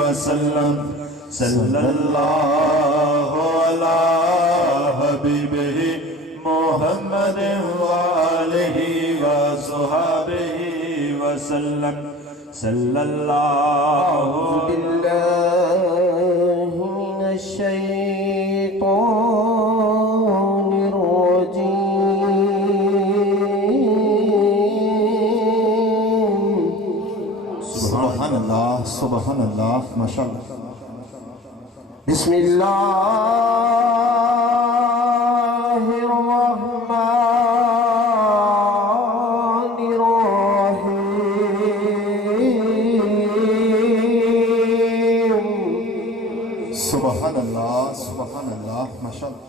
वसल्लम सल्लल्लाहु अला हबीबिही मोहम्मद वालिही वसहाबिही वसल्लम सल्लल्लाहु बिल्लाहि मिनश शैतानिर रजीम। सुबहानल्लाह सुबहानल्लाह माशाअल्लाह। बिस्मिल्लाहिर्रहमानिर्रहीम। सुबहानल्लाह सुबहानल्लाह माशाअल्लाह।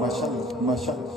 माशाअल्लाह माशाअल्लाह।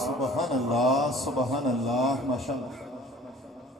सुबहानल्लाह सुबहानल्लाह माशाअल्लाह।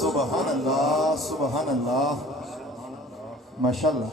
सुबहानल्लाह सुबहानल्लाह माशाअल्लाह।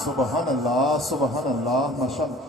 सुबहानल्लाह सुबहानल्लाह माशाअल्लाह।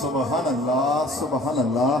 सुबहानल्लाह सुबहानल्लाह।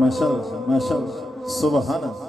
माशाअल्लाह माशाअल्लाह सुबहानल्लाह।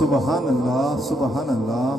सुबहानल्लाह सुबहानल्लाह।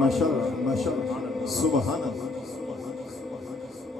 माशाअल्लाह माशाअल्लाह सुबहानल्लाह।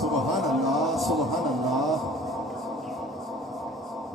सुबहानल्लाह सुबहानल्लाह।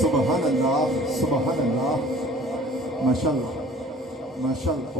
सुबहानल्लाह सुबहानल्लाह माशाअल्लाह माशाअल्लाह।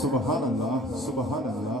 सुबहानल्लाह सुबहानल्लाह।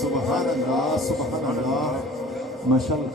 सुबहानल्लाह सुबहानल्लाह माशाअल्लाह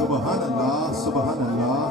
Subhanallah, Subhanallah.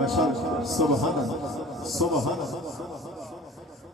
MashaAllah. Subhanallah, Subhanallah.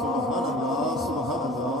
Subhanallah, Subhanallah.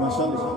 MashaAllah.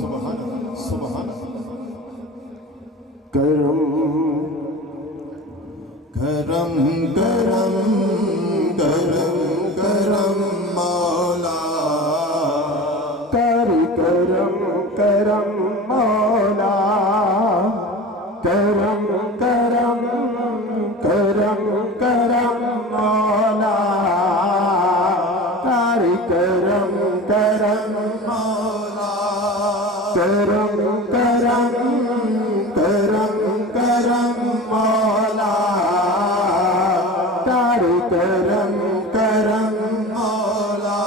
Subhanallah, Subhanallah. करम Karam, karam, karam, karam, Maula. कर करम करम मौला करम करम करम करम मौला कर करम करम Maula. करम करम करम करम मौला कर करम करम Maula.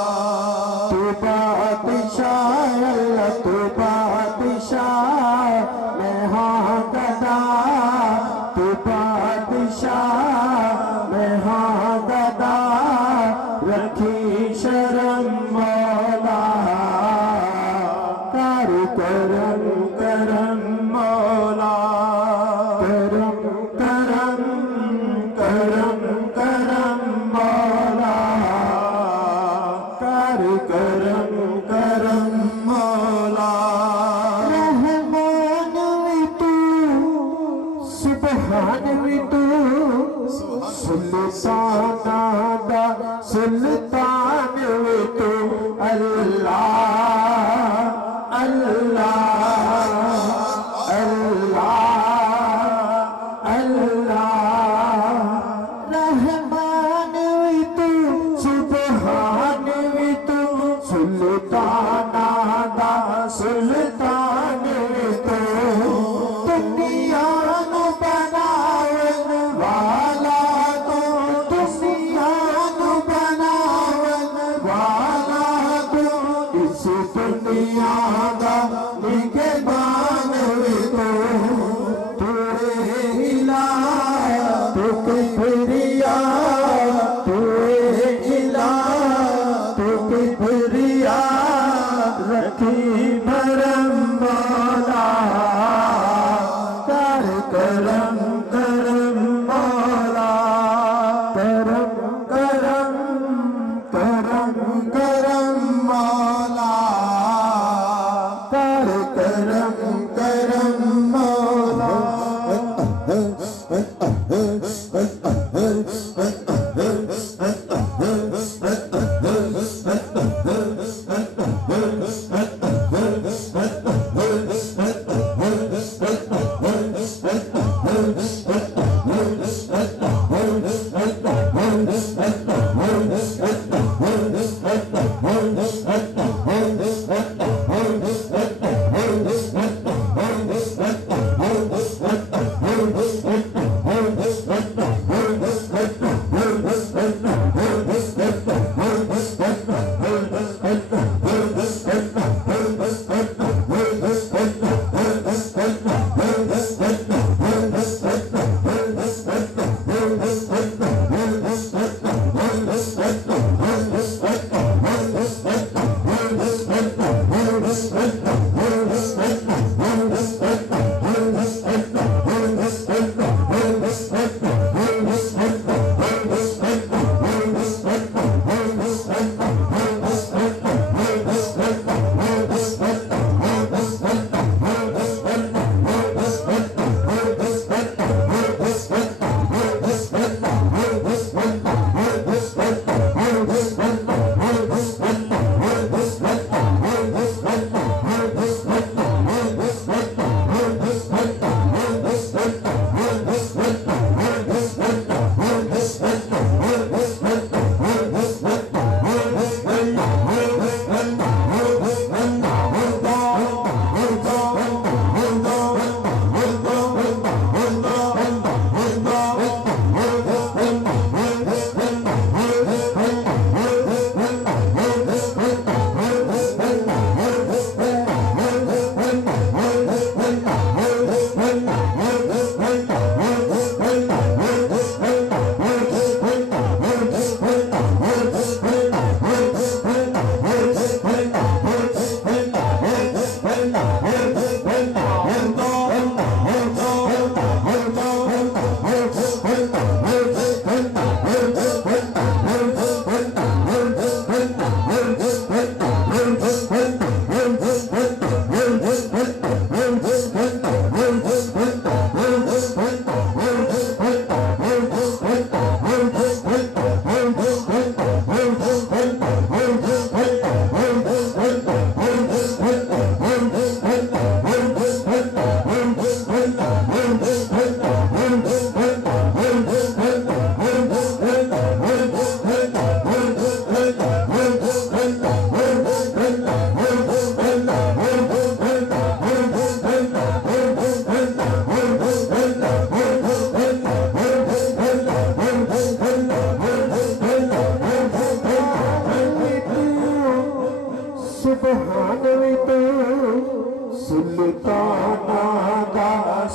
तू बादशाह अल्लाह तू बादशाह मैं हाँ गदा तू बादशाह मैं हाँ गदा रखी शरम मौला कर करम करम मौला करम करम करम करम मौला कर करम करम मौला रहमान भी तू सुबहान भी तू सुल्तान दा सुल्तान भी तू अल्लाह अल्लाह अल्लाह अल्लाह रहमान भी तू सुबहान भी तू सुल्तान दा सुल्तान भी तू दुनिया नु बनावन वाला तू दुनिया नु बनावन वाला तू इस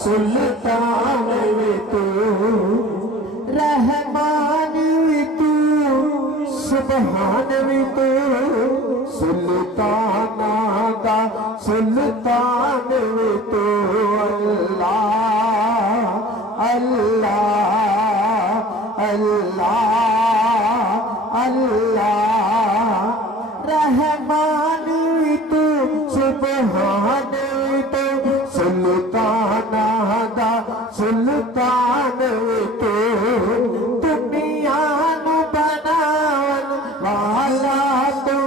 सुल्तान वे तू रहमान वे तू सुबहान वे तू सुल्ताना दा सुल्तान वे तू अल्लाह अल्लाह अल्लाह अल्लाह रहमान वे तू सुबहान वे तू सुल्ताना दा सुल्तान वे तू दुनिया नु बनावन वाला तू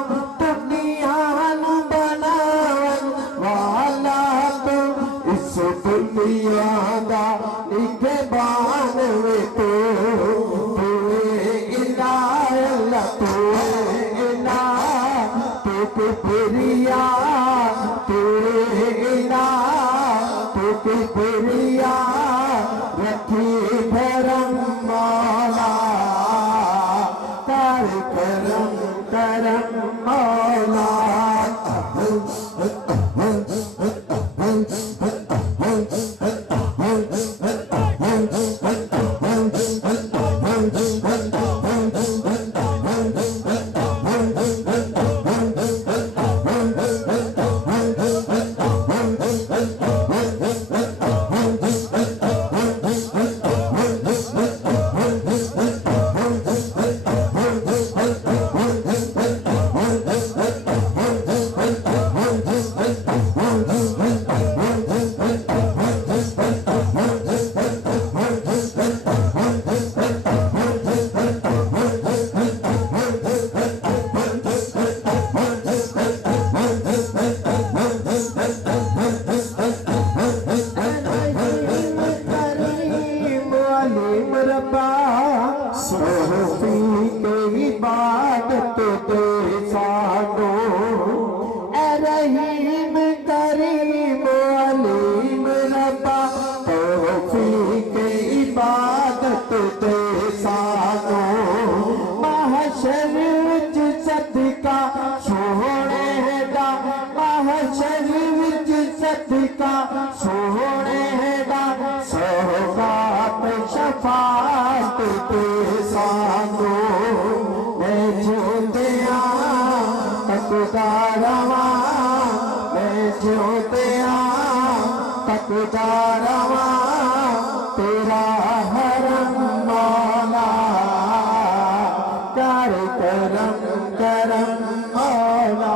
दुनिया नु बनावन वाला तू इस दुनिया दा निगहबान वे तू प्रिया प्रिया रखी भरम मौला कर करम करम मौला इबादत दे सानो रहीम करीम अलीम रब्बा तौफीक इबादत दे सानो महशर विच सदका सोहणे दा महशर विच सदका सोहणे दा सौगात शफात दे सानो तकदारवा मैं ज्योतिया तकदारवा तेरा हरम मौला कर करम करम मौला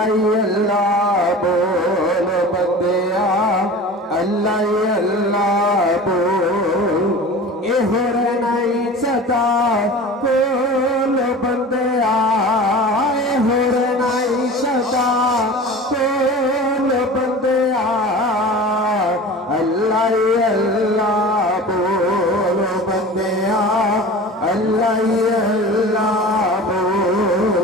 अल्लाह बोल बंदिया अल्लाह अल्लाह बोल ये हो नहीं सदा बोल बंदिया ये हो नहीं सदा बोल बंदिया अल्लाह अल्लाह बोल बंदिया अल्लाह अल्लाह बोल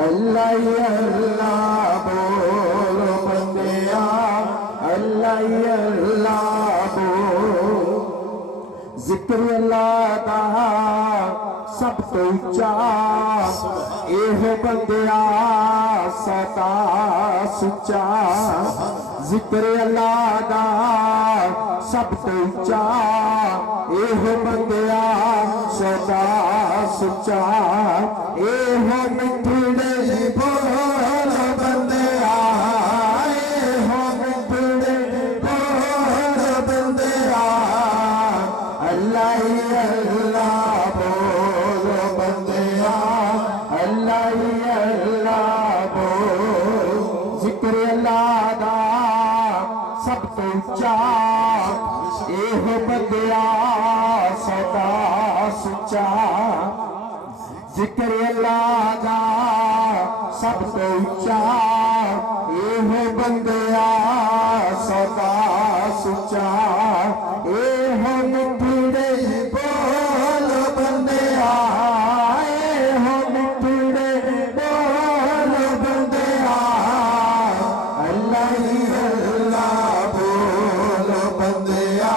अल्लाह अल्लाह बोल बंदिया अल्लाह अल्लाह बोल जिक्र अल्लाह दा सब तो ऊंचा एह बंदिया सदा सुचा जिक्र अल्लाह दा सब तो ऊंचा एह बंदिया सदा सुचा एह मिठड़े बोल बंदिया एह मिठड़े बोल बंदिया अल्लाह अल्लाह बोल बंदिया अल्लाह अल्लाह बोल जिक्र अल्लाह दा सब तो ऊंचा एह बंदिया सदा सुचा जिक्र अल्लाह दा सब तो ऊंचा एहो बंदिया सदा सुचा एहो मिठड़े बोल बंदिया एहो मिठड़े बोल बंदिया अल्लाह ही अल्लाह बोल बंदिया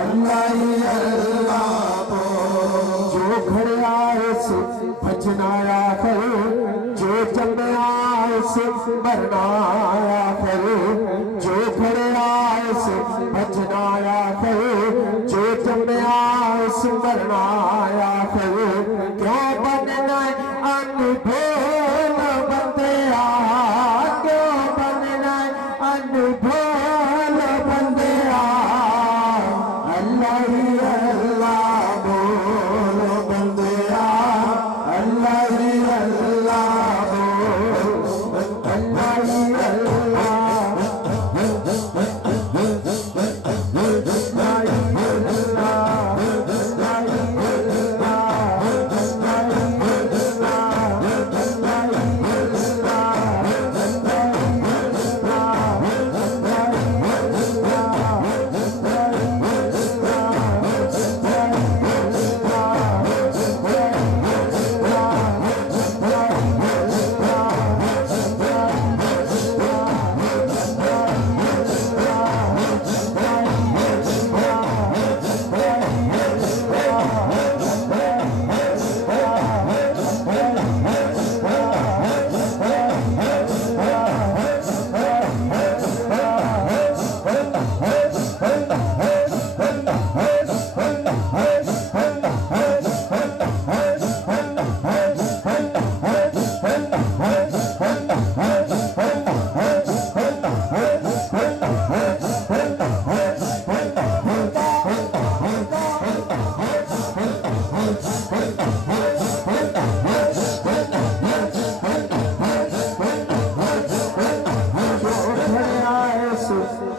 अल्लाह ही अल्लाह बोल जो खड़िया इस भजनाया करो जो चलया इस मरनाया करो जो खड़िया इस भजनाया करो जो चलया इस मरनाया करो क्यों बनना अनभोल बंदिया क्यों बनना अनभोल बंदिया अल्लाह ही अल्लाह बोल बंदिया अल्लाह ही अल्लाह बोल अल्लाह ही अल्लाह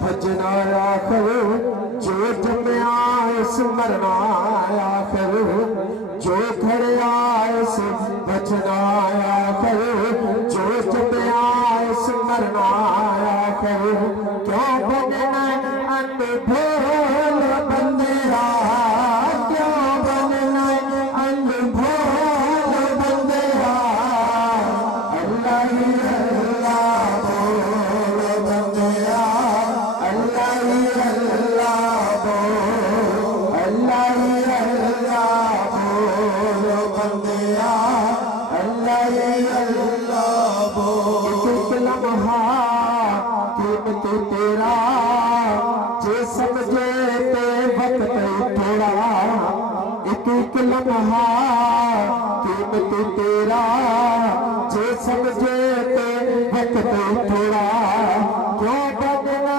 भजनाया करो जो जमया इस मरनाया करो जो खड़िया इस भजनाया करो जो जमया इस मरनाया करो क्यों बनना अनभोल बंदिया क्यों बनना अनभोल बंदिया अल्लाह ही अल्लाह बोल बंदिया अल्लाह ही अल्लाह बोल अल्लाह ही अल्लाह बोल बंदिया अल्लाह ही अल्लाह बोल एक लम्हा कीमत तेरा जे समझे ते वक्त थोड़ा एक लम्हा कीमत तेरा जे समझे ते वक्त थोड़ा क्यों बनना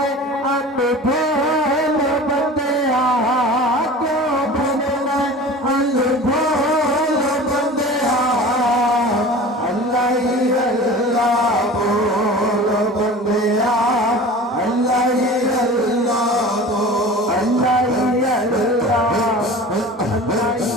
अनभोल बंदिया क्यों बनना अनभोल बंदिया अल्लाह ही अल्लाह बोल बंदिया अल्लाह ही अल्लाह बोल अल्लाह ही अल्लाह अल्लाह ही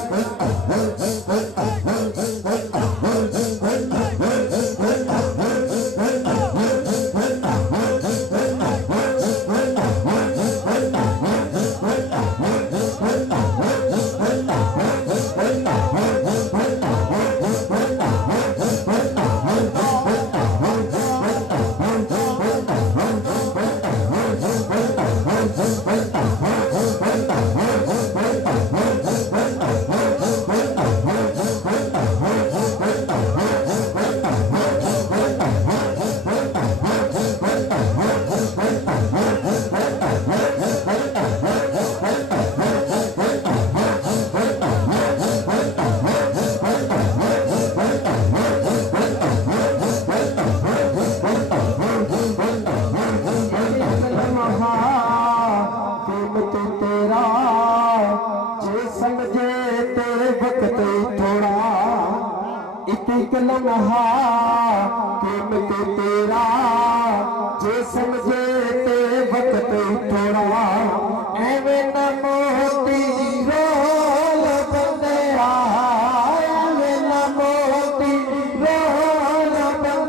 एक लम्हा कीमत तेरा जे समझे ते वक्त थोड़ा एवें न मोती रोल बंदिया एवें न मोती रोल बंदिया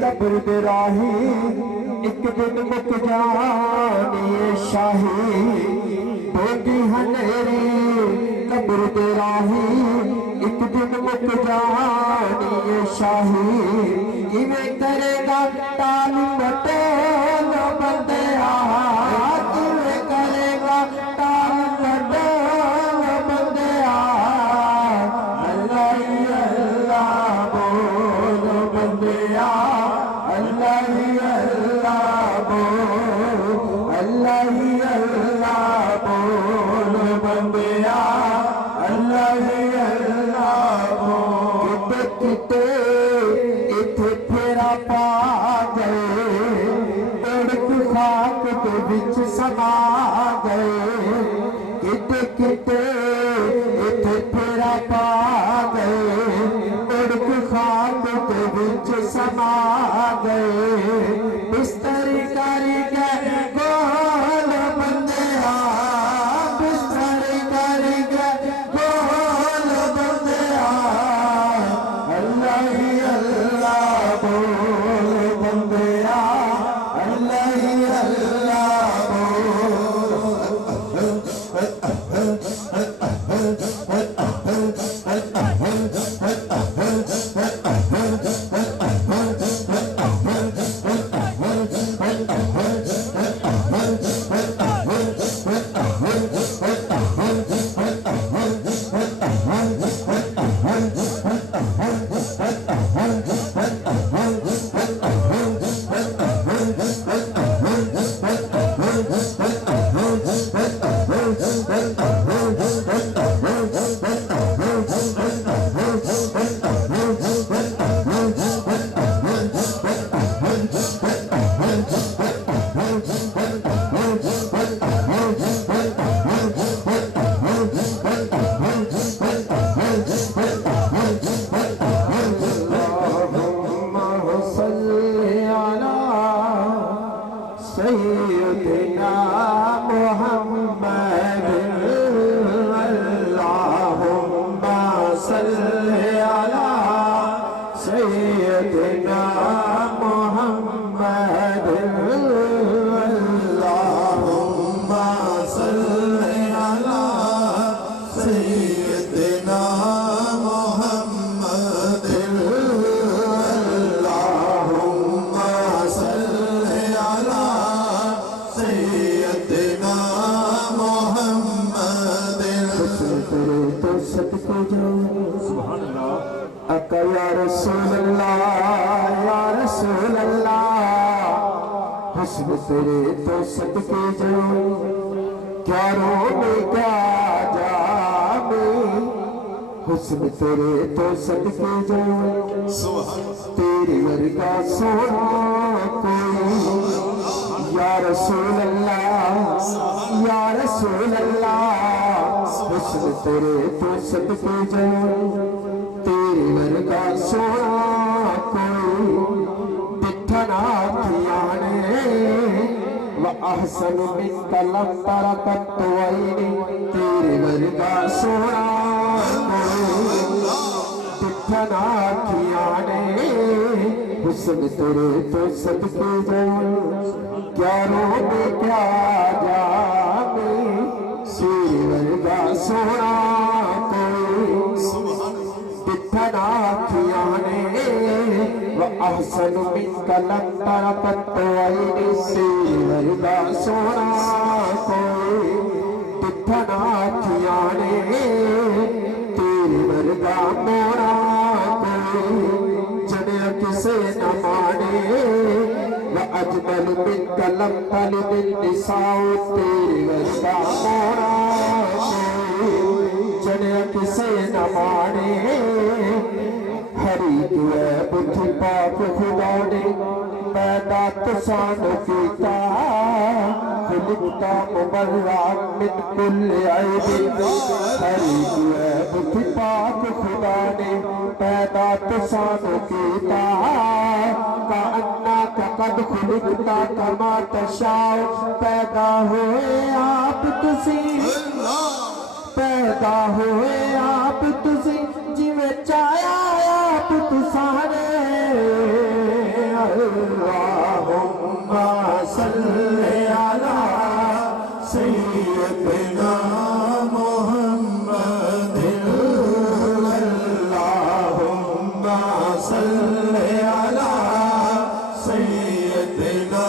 कब्र दे राही एक दिन मुक जानी शाही होगी हनेरी कब्र दे राही एक दिन मुक जानी शाही किवें करेगा टाल बटेल बंदे किवें करेगा टाल बटेल बंदे अल्लाह ही अल्लाह बोल बंदे अल्लाह ही अल्लाह बोल अल्लाह ही अल्लाह बोल बंदे अल्लाह ही अल्लाह बोल किते इथे फेरा पा गए तड़क खाक दे विच समा गए किते किते इथे फेरा पा गए तड़क खाक दे विच समा गए बिस्तरी कारीगर गोल बंदे बिस्तरी कारीगर गोल बंदे अल्लाह ही अल्लाह बोल बंदे अल्लाह ही अल्लाह सैयदना मुहम्मद अल्लाहुम्मा सल्ली अला सैयदना मुहम्मद अल्लाहुम्मा सल्ली अला सैयदना मोहम्मद अल्लाहुम्मा सल्ली अला सैयदना मोहम्मद तेरे तो सदके जाऊं सुभान अल्लाह अका या रसूल अल्लाह हुस्न तेरे तो सदके जाऊं क्या रोने क्या जामे हुस्न तेरे तो सदके जाऊं तेरे वर्गा सोना कोई या रसूल अल्लाह हुस्न तेरे तो सदके जाऊं तेरे वर्गा सोना कोई दिठना किया ने व अहसन मिन कलम तरकत वैनी तेरे वर्गा सोना कोई दिठना किया ने हुस्न तेरे तो सदके जाऊं क्या रोने क्या जामे तेरे वर्गा सोना कोई दिठना किया ने व अहसन मिन कलम तरकत वैनी तेरे वर्गा सोना कोई दिठना किया ने तेरे वर्गा मोरा कोई जने किसे न माने व अजमल मिन कलम तलिबिन निसाओ तेरे वर्गा मोरा कोई जने किसे न माने हरी किया बुद्धि पाक खुदा ने पैदा तसान कीता खुलता मुबर्रा मिन कुल्ल ऐब हरी किया बुद्धि पाक खुदा ने पैदा तसान कीता का अन्ना का कद खुलता कमा तशाओ पैदा हुए आप तुसी पैदा हुए आप तुसी जिवे चाया आप तुसाने अल्लाहुम्मा सल्ली अला सय्यदना मुहम्मद अल्लाहुम्मा सल्ली अला सय्यदना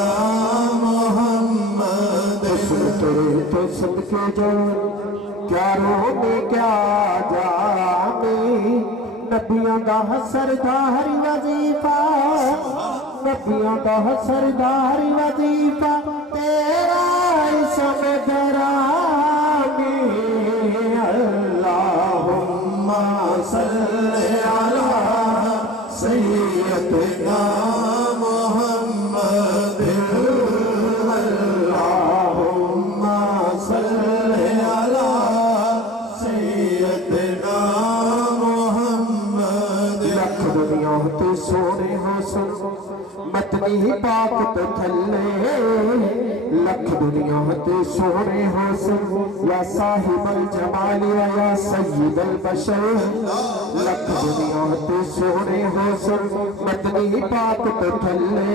मुहम्मद तेरे तो सदके जो क्या रोने क्या जामी नबियों दा सरदार वजीफा नबियों दा सरदार वजीफा तेरा इसम दरामी अल्लाहुम्मा सल्ली अला सय्यदना मुहम्मद अल्लाहुम्मा सल्ली अला सय्यदना मुहम्मद लख दुनिया ते सोने हसन मतनी पाक तो थल्ले लख दुनिया ते सोने हसन या साहिबल जमाल या सय्यदल बशर लख दुनिया ते सोने हसन मतनी पाक तो थल्ले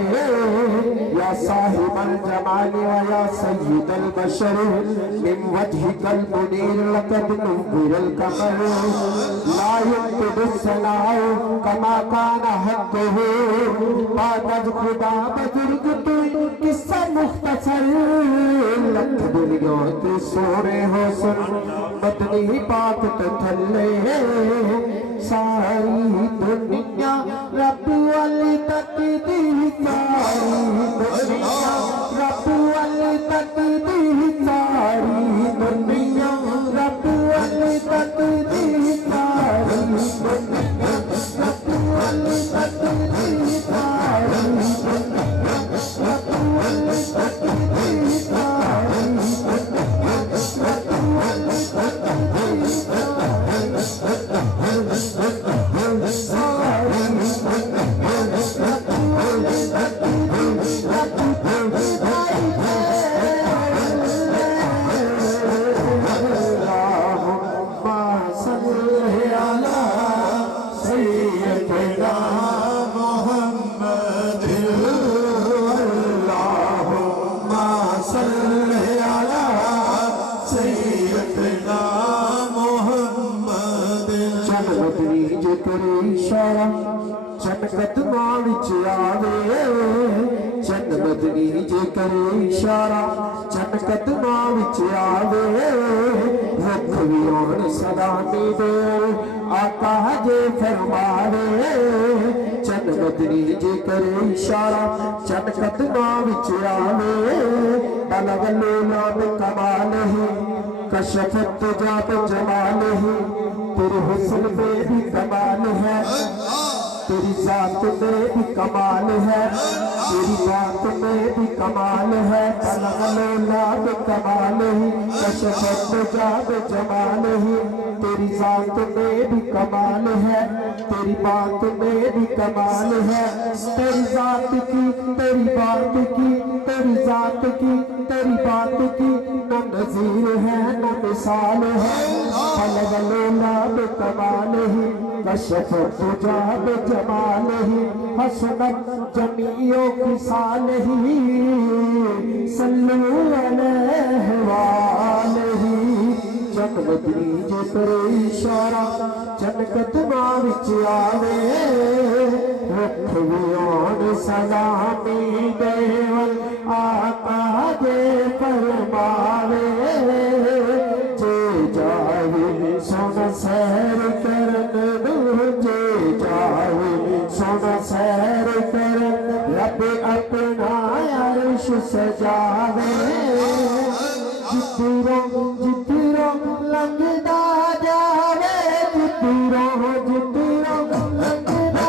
या साहिबल जमाल या सय्यदल बशर मिन वजहिकल मुनीर लक़द नुव्विरल कमर ला युक़िदु सलाउ कमा कान हक़्क़ुहु बादज खुदा बुजुर्ग तू किस्सा मुख्तसर लख दुनिया ते सोने हसन मदनी पाक ते थल्ले सारी दुनिया रब वाली तक दी सारी दुनिया रब वाली तक दी सारी दुनिया रब वाली तक दी सारी दुनिया रब वाली तक दी सारी रब वाली तक दी सारी रब वाली तक दी चनकत माविच आवे चन बदनी जे करे इशारा चनकत माविच आवे रुख वियोन सदानी दे आका जे फरमावे चन बदनी जे करे इशारा चनकत माविच आवे बलग लोला में कमाल है कशफत जात जमाल है तेरे हुस्न में भी कमाल है तेरी जात में भी कमाल है तेरी बात में भी कमाल है पलक लोला में कमाल है कशफत जात जमाल है तेरी जात में भी कमाल है तेरी बात में भी कमाल है तेरी जात की तेरी बात की तेरी जात की तेरी बात की न नजीर है न मिसाल है पलक लोला में कमाल है कशफत जात जमाल ही हसनत जमीओ किसाल ही सल्लू अलैहि वालही जन बदनी जे करे इशारा चनकत विच आवे रुख वियोन सलामी देवल आका जे फरमावे जे जावे सुन सैर करन जे जावे सुन सैर कर रब अपना अर्श सजावे जितरो लंघदा जावे जितरो लंघदा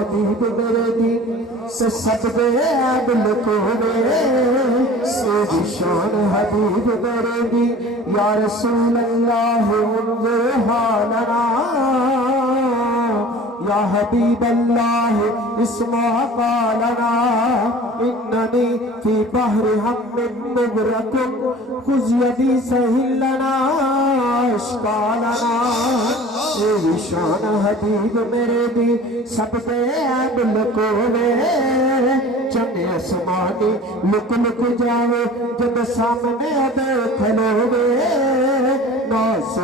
हबीब मेरे दीन से सब बेअब लुकोवे तेरी शान हबीब मेरे दीन या रसूल अल्लाह उन्ज़िर हालना या हबीब अल्लाह इस्मा क़ालना इन्ननी फी बहर हम्मिन मुग़रक़ुन खुज़ यदी सहिलना इश्कालना तेरी शान हबीब मेरे दी सब बेअब लुकोवे चने आसमानी लुक लुक जावे जब सामने देख लोगे नास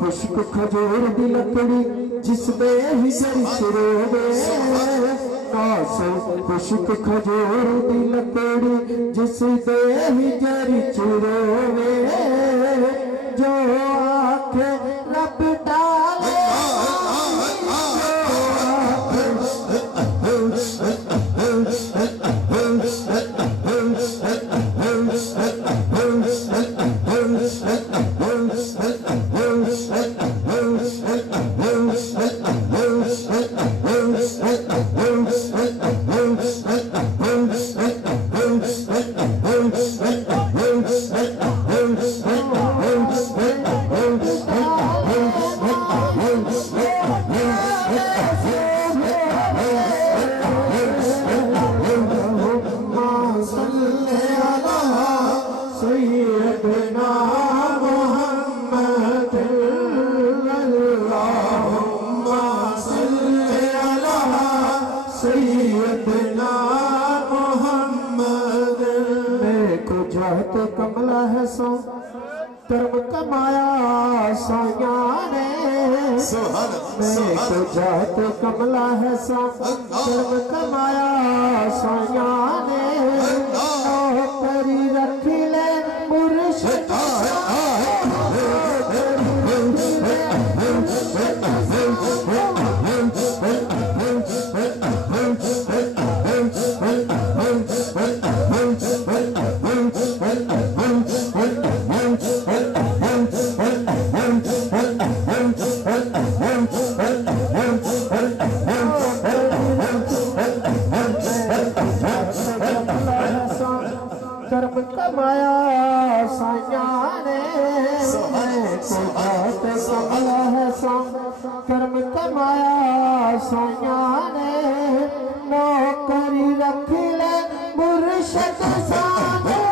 खुश्क खजूर दी लकड़ी जिसमें ही जरी चिरोगे नास खुश्क खजूर दी लकड़ी जिसमें ही जरी चिरोगे जो आखे रब डाले कमला है सो कर्म कमाया साया ने मैं को जात कमला है सो कर्म कमाया साया ने नौकरी रख ले मुर्शिद कर्म कमाया साया ने कमला है सा कर्म कमाया साया ने नौकरी रख ले मुर्शिद साने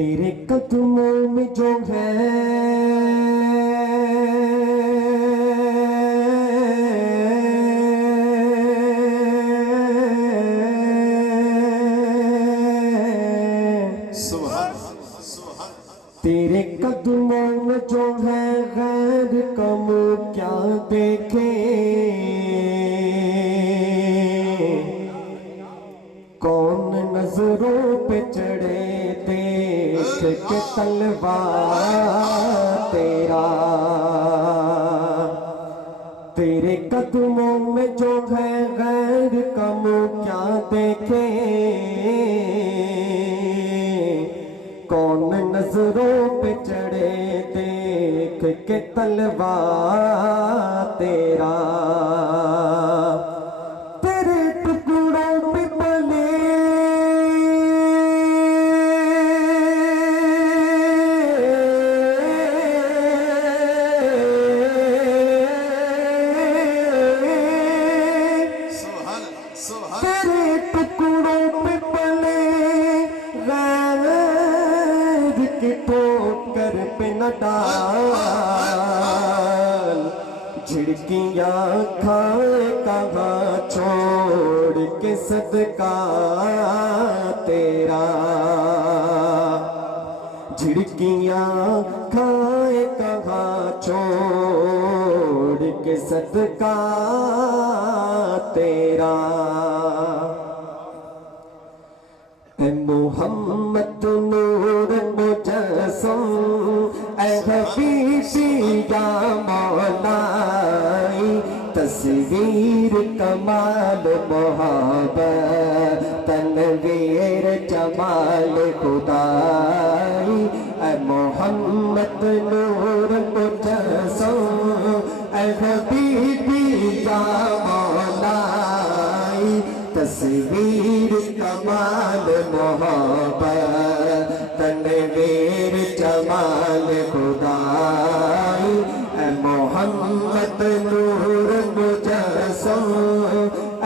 तेरे कदमों में जो है तेरे कदमों में जो है गैर कम क्या देखे कौन नजरों पे चढ़े देख के तलवा तेरा तेरे कदमों में जो है गैर कम क्या देखे कौन नजरों पे चढ़े देख के तलवा तेरा तेरे टुकड़ों पे पले तेरे टुकड़ों पे पले की ठोकर पे न डाल झिड़कियां खाए कहाँ छोड़ के सदका तेरा झिड़कियां खाए कहाँ छोड़ के सदका तेरा मोहम्मद नूर मुजस्सम ऐ हबीबी या मौलाई तस्वीर कमाल मोहब्बत तनवीर जमाल खुदाई ऐ मोहम्मद नूर मुजस्सम ऐ हबीबी या मौलाई तस्वीर कमाल मोहब्बत तनवीर जमाल खुदाई ऐ मोहम्मद नूर मुजस्सम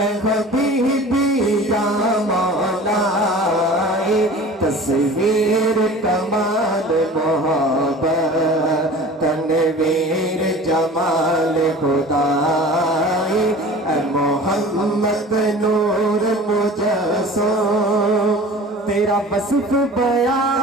ऐ हबीबी या मौलाई तस्वीर कमाल मोहब्बत तनवीर जमाल खुदाई ऐ मोहम्मद नूर मुजस्सम तेरा वस्फ बयां